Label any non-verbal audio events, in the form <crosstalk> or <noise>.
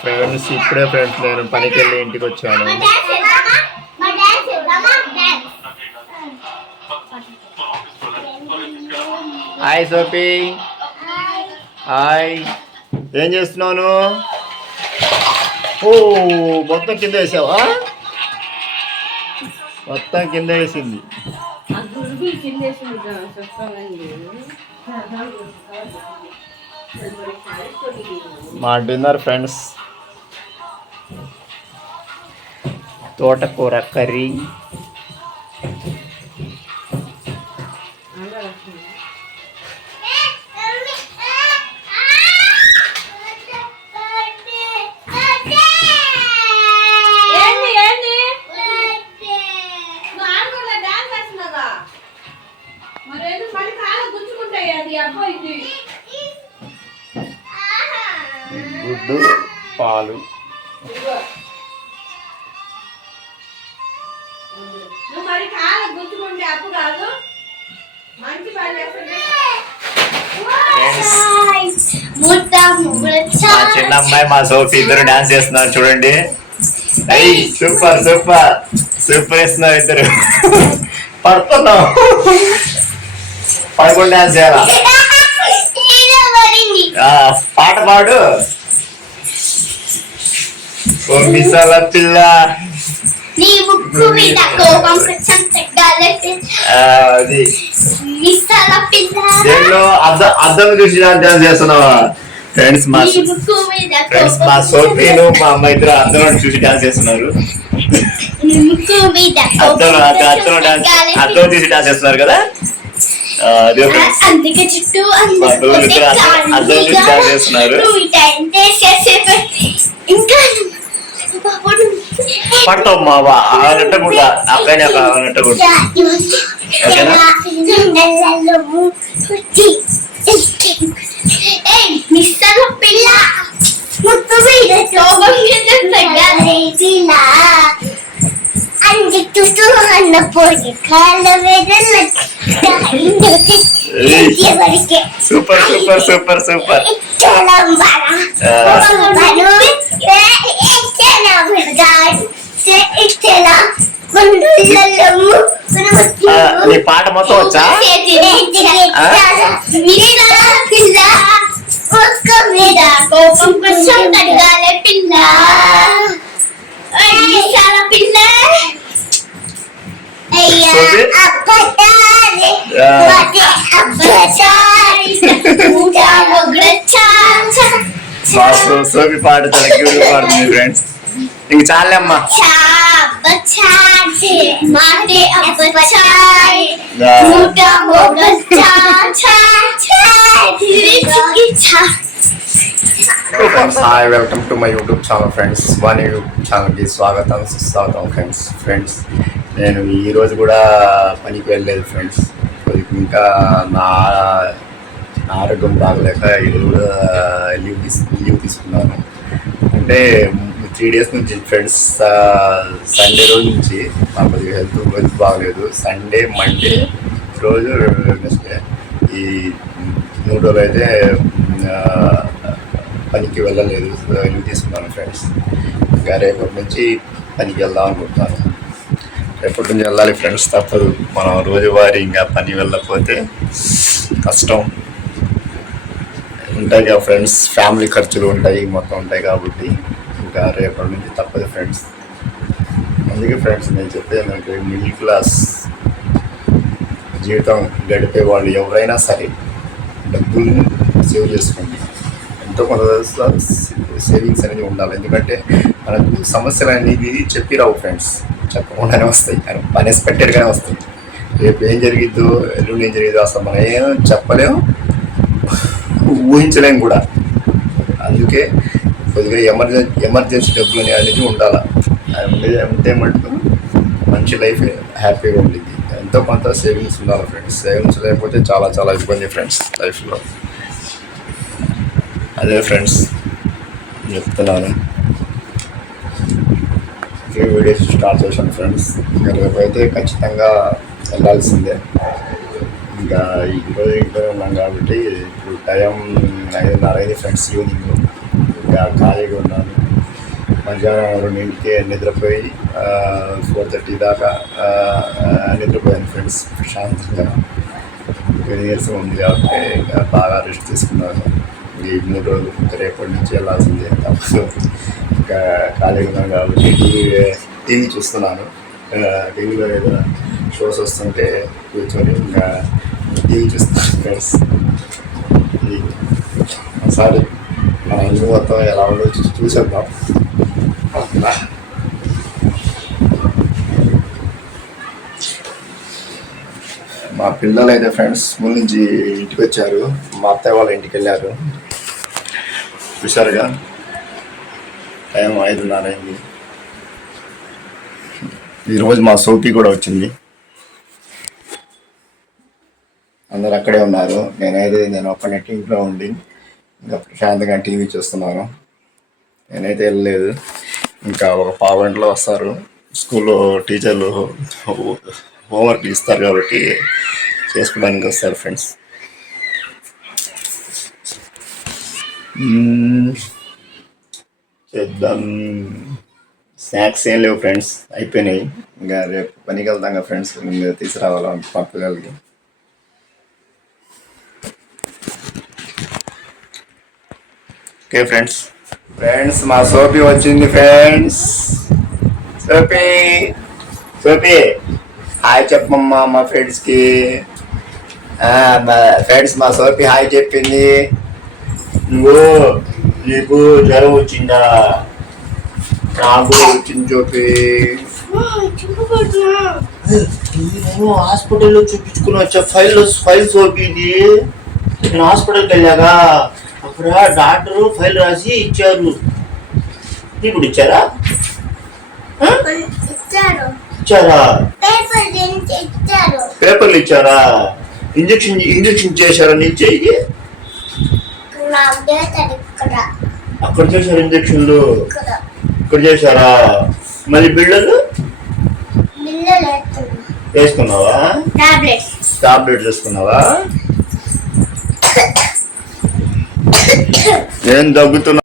Friends ఇప్పుడే friends నేను పనికి వెళ్ళి ఇంటికి వచ్చాను. హాయ్ సోపి హాయ్ ఏం చేస్తున్నాను ఓ మొత్తం కింద వేసావా? మొత్తం కింద వేసింది. ఆ గురుగు కిందేసింది మా డిన్నర్ ఫ్రెండ్స్ తోటకూర కర్రీ గుడ్డు పాలు. ఇదిగో. నువ్వు మరి కాళ్ళ గుచ్చుకుంటే అప్పు కాదు. మంచి పని చేస్తుంటే. మా చిన్న అమ్మాయి మా సోఫీ ఇద్దరు డాన్స్ చేస్తున్నారు చూడండి. అయ్యి సూపర్ సూపర్ సూపర్ వేస్తున్నారు ఇద్దరు. పడుతున్నావు పడకుండా డాన్స్ చేయాలా? ఆ, పాట పాడు. పిల్ల. నీ ముక్కు మీద కోపం చంచగాలి ఆ, అది. మిసాల పిల్ల. దేంట్లో? అద్దం అద్దం చూసి డాన్స్ చేస్తున్నావా? ఫ్రెండ్స్ మా ఫ్రెండ్స్ మా సోఫీను మా అమ్మ ఇద్దరు చూసి డాన్స్ చేస్తున్నారు. అద్దం అద్దం డాన్స్ అద్దం తీసి డాన్స్ చేస్తున్నారు కదా? ఆ, అదే ఫ్రెండ్స్ అందుకే చుట్టూ మా పిల్లలు ఇద్దరు అద్దం- అద్దం చూసి డాన్స్ చేస్తున్నారు ఇంకా పడతావు మా వా అవనట్టు కూడా అక్కడనే అవనట్టు కూడా ఓకేనా? మిస్టర్ పిల్ల ముక్కు మీద అంది చుట్టూ అన్న పోయి కాళ్ళ మీద ఎవరికి సూపర్ సూపర్ సూపర్ సూపర్ ఆ, సోఫీ పాట చాలా క్యూట్ పాడుతుంది ఫ్రెండ్స్ ఇంక చాలే అమ్మా. Hi welcome to my YouTube channel friends Vani YouTube ఛానల్కి స్వాగతం సుస్వాగతం ఫ్రెండ్స్ ఫ్రెండ్స్ నేను ఈ రోజు కూడా పనికి వెళ్ళలేదు ఫ్రెండ్స్ ఇంకా నా నా ఆరోగ్యం బాగలేక ఈరోజు కూడా లీవ్ తీసు లీవ్ తీసుకున్నాను. అంటే త్రీ డేస్ నుంచి ఫ్రెండ్స్ సండే రోజు నుంచి నాకు హెల్త్ హెల్త్ బాగలేదు. సండే మండే రోజు నెక్స్ట్ డే ఈ మూడు రోజులు అయితే పనికి వెళ్ళలేదు. లీవ్ తీసుకున్నాను ఫ్రెండ్స్ ఇంకా రేపటి నుంచి పనికి వెళ్దాం అనుకుంటున్నాను రేపటి నుంచి వెళ్ళాలి ఫ్రెండ్స్ తప్పదు. మనం రోజువారీ ఇంకా పని వెళ్ళకపోతే కష్టం. ఉంటాయి కదా ఫ్రెండ్స్ ఫ్యామిలీ ఖర్చులు ఉంటాయి మొత్తం ఉంటాయి కాబట్టి ఇంకా రేపటి నుంచి తప్పదు ఫ్రెండ్స్ అందుకే ఫ్రెండ్స్ నేను చెప్పేది ఏంటంటే మిడిల్ క్లాస్ జీవితం గడిపే వాళ్ళు ఎవరైనా సరే డబ్బుల్ని సేవ్ చేసుకోండి. ఎంతో కొంత సేవింగ్స్ అనేది ఉండాలి. ఎందుకంటే మనకు సమస్యలు అనేది చెప్పి రావు ఫ్రెండ్స్ చెప్పకుండానే వస్తాయి. అన్ఎక్స్పెక్టెడ్గానే వస్తాయి. రేపు ఏం జరిగిద్దో ఎల్లుండి ఏం జరిగిద్దో అసలు మనం ఏం చెప్పలేము ఊహించలేము కూడా. అందుకే కొద్దిగా ఎమర్జెన్సీ ఎమర్జెన్సీ డబ్బులు అనేది ఉండాలి. అంటే ఉంటే మటుకు మంచి లైఫ్ హ్యాపీగా ఉండిద్ది. ఎంతో కొంత సేవింగ్స్ ఉండాలి ఫ్రెండ్స్. సేవింగ్స్ లేకపోతే చాలా చాలా ఇబ్బంది ఫ్రెండ్స్ లైఫ్లో. అదే ఫ్రెండ్స్ చెప్తున్నాను. వీడియోస్ స్టార్ట్ చేశాను ఫ్రెండ్స్. రేపు అయితే ఖచ్చితంగా వెళ్ళాల్సిందే. ఇంకా ఇంట్లో ఇంట్లో ఉన్నాం కాబట్టి ఇప్పుడు టైం ఐదున్నర అయింది ఫ్రెండ్స్ ఈవినింగ్. ఇంకా ఖాళీగా ఉన్నాను మధ్యాహ్నం రెండింటికి నిద్రపోయి ఫోర్ థర్టీ దాకా నిద్రపోయాను ఫ్రెండ్స్ ప్రశాంతంగా. ఇంకా నీరసం ఉంది కాబట్టి ఇంకా బాగా రెస్ట్ తీసుకున్నాను. ఈ మూడు రోజులు ఇంకా రేపటి నుంచి వెళ్ళాల్సిందే. తప్పదు ఇంకా ఖాళీగా ఉన్నాను కాబట్టి టీవీ టీవీ చూస్తున్నాను. టీవీలో ఏదో షోస్ వస్తుంటే కూర్చొని ఇంకా ఏం చూస్తున్నాను ఫ్రెండ్స్ ఒకసారి మన ఇల్లు మొత్తం ఎలా ఉందో చూసేద్దాం ఓకేనా? మా పిల్లలు అయితే ఫ్రెండ్స్ స్కూల్ నుంచి ఇంటికి వచ్చారు. మా అత్తయ్య వాళ్ళ ఇంటికి వెళ్ళారు. చూశారుగా టైం ఐదున్నర అయింది. ఈరోజు మా సౌతి కూడా వచ్చింది. అందరు అక్కడే ఉన్నారు. నేనైతే నేను ఒక్కనే ఇంట్లో ఉండి ఇంకా ప్రశాంతంగా టీవీ చూస్తున్నాను. నేనైతే వెళ్ళలేదు. ఇంకా ఒక పావు గంటలో వస్తారు. స్కూల్లో టీచర్లు హోంవర్క్ ఇస్తారు కాబట్టి చేసుకోవడానికి వస్తారు ఫ్రెండ్స్. చేద్దాం. స్నాక్స్ ఏం లేవు ఫ్రెండ్స్. అయిపోయినాయి. ఇంకా రేపు పనికి వెళ్తాం కదా ఫ్రెండ్స్. మీరు తీసుకురావాలా మా పిల్లలకి. ఓకే ఫ్రెండ్స్ ఫ్రెండ్స్ మా సోపి వచ్చింది ఫ్రెండ్స్ సోపి సోపి హాయ్ చెప్పమ్మా మా ఫ్రెండ్స్కి మా ఫ్రెండ్స్ మా సోపి హాయ్ చెప్పింది. నువ్వు నీకు జ్వరం వచ్చిందా? నాకు వచ్చింది సోపి నేను హాస్పిటల్లో చూపించుకుని వచ్చా. ఫైల్ ఫైల్ సోపిది నేను హాస్పిటల్కి వెళ్ళాక అక్కడ డాక్టర్ ఫైల్ రాసి ఇచ్చారు. ఇప్పుడు ఇచ్చారా? ఇచ్చారు. పేపర్లు ఇచ్చారా? ఇంజక్షన్ ఇంజక్షన్ చేశారా నీ చెయ్యి ఇక్కడ అక్కడ చేశారు ఇంజక్షన్లు. ఇక్కడ. ఇక్కడ చేశారా? మరి బిళ్ళలు? వేసుకున్నావా? టాబ్లెట్స్. టాబ్లెట్ వేసుకున్నావా? <laughs> ఏం దగ్గుతున్నా